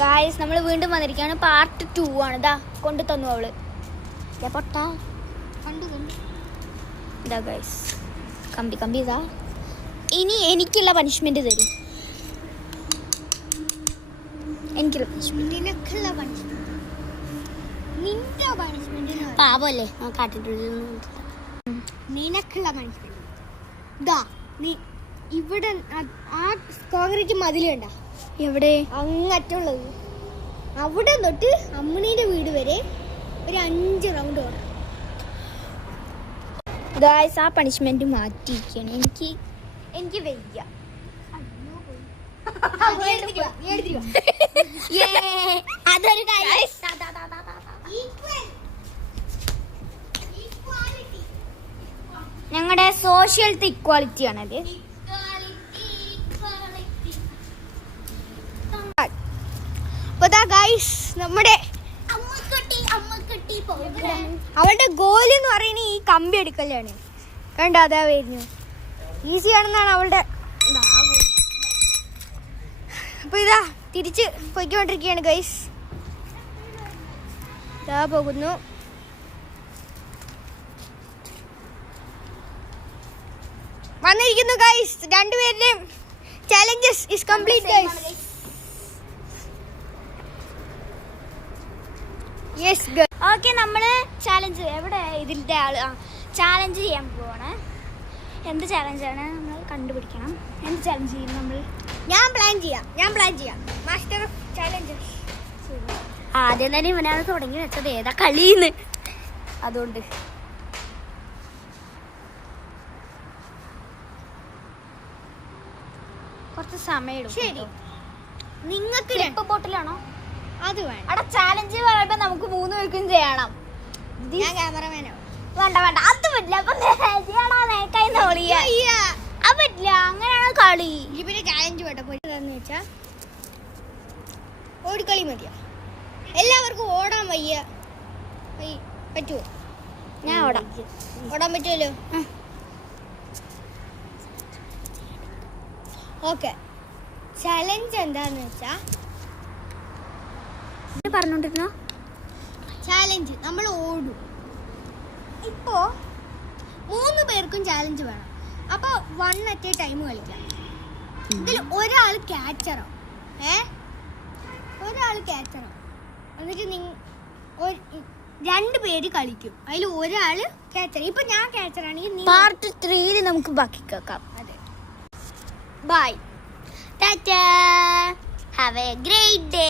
Guys നമ്മൾ വീണ്ടും വന്നിരിക്കുകയാണ്. പാർട്ട് 2 ആണ്. ഇതാ കൊണ്ടു തന്നു അവള്. പൊട്ടാ ഇതാ ഗായ്സ്, കമ്പി ഇതാ. ഇനി എനിക്കുള്ള പണിഷ്മെന്റ് തരും. എനിക്കുള്ള പണിഷ്മെന്റ്, നിനക്കുള്ള പണിഷ്മെന്റ്, നിന്റെ പണിഷ്മെന്റ് പാവല്ലേ കാട്ടിട്ടുള്ള നിനക്കുള്ള പണിഷ്മെന്റ് ഇതാ. നീ ഇവിടെ ആ കോൺക്രീറ്റ് മതിലുണ്ട, എവിടെ അങ്ങറ്റുള്ളത്, അവിടെ തൊട്ട് അമ്മണീന്റെ വീട് വരെ ഒരു 5 റൗണ്ട് ഓടാം. ഗായ്സ് ആ പണിഷ്മെന്റ് മാറ്റിയിരിക്കുകയാണ്. എനിക്ക് വയ്യ. അതൊരു ഞങ്ങളുടെ സോഷ്യൽ ഇക്വാലിറ്റി ആണത്. നമ്മുടെ അവളുടെ ഗോൽ എന്ന് പറയുന്നത് ഈ കമ്പി എടുക്കലാണ്. കണ്ടോ, അതാ വരുന്നു. ഈസി ആണെന്നാണ് അവളുടെ. അപ്പൊ ഇതാ തിരിച്ച് പോയിക്കൊണ്ടിരിക്കുകയാണ് ഗൈസ്. ഇതാ പോകുന്നു. വന്നിരിക്കുന്നു ഗൈസ്. രണ്ടുപേരുടെയും challenges is complete guys. Yes okay, നമ്മള് ചാലഞ്ച് എവിടെ ഇതിന്റെ ആള് ചാലഞ്ച് ചെയ്യാൻ പോവാണ്. എന്ത് ചാലഞ്ചാണ് നമ്മൾ കണ്ടുപിടിക്കണം. എന്ത് ചാലഞ്ച് ചെയ്യും നമ്മൾ? ഞാൻ പ്ലാൻ ചെയ്യാം മാസ്റ്റർ ഓഫ് ചാലഞ്ചസ്. ആദ്യം തന്നെ ഇവനാണ് തുടങ്ങി വെച്ചത് ഏതാ കളിന്ന്. അതുകൊണ്ട് കുറച്ച് സമയം എടുക്കും. ശരി, നിങ്ങൾക്ക് ലിപ്പ് ബോട്ടിലാണോ? അത് വേണം. അവിടെ ചാലഞ്ച് പറയുമ്പോ നമുക്ക് 3 പേർക്കും ചെയ്യണം. ഞാൻ ക്യാമറമാനോ? വേണ്ട അത് പറ്റില്ല. അപ്പൊ പറ്റില്ല, അങ്ങനെയാണ് കളി. പിന്നെ ചാലഞ്ച് വേണ്ടെന്ന് വെച്ചാ ഓടിക്കളി മതിയാ. എല്ലാവർക്കും ഓടാൻ വയ്യ. പറ്റുമോ? ഞാൻ ഓടാൻ പറ്റുമല്ലോ. ഓക്കെ, ചലഞ്ച് എന്താന്ന് വെച്ചാ പറഞ്ഞോണ്ടിരുന്ന ചാലഞ്ച് നമ്മൾ ഓടും. ഇപ്പോ 3 പേർക്കും ചാലഞ്ച് വേണം. അപ്പൊ 1 at a ടൈം കളിക്കാം. ഇതിൽ ഒരാൾ ക്യാച്ചറോ എന്നിട്ട് 2 പേര് കളിക്കും. അതിൽ ഒരാള് ക്യാച്ചർ. ഇപ്പൊ ഞാൻ ക്യാച്ചറാണെങ്കിൽ പാർട്ട് 3 നമുക്ക് ബാക്കി കേൾക്കാം. അതെ, bye, tata, have a great day.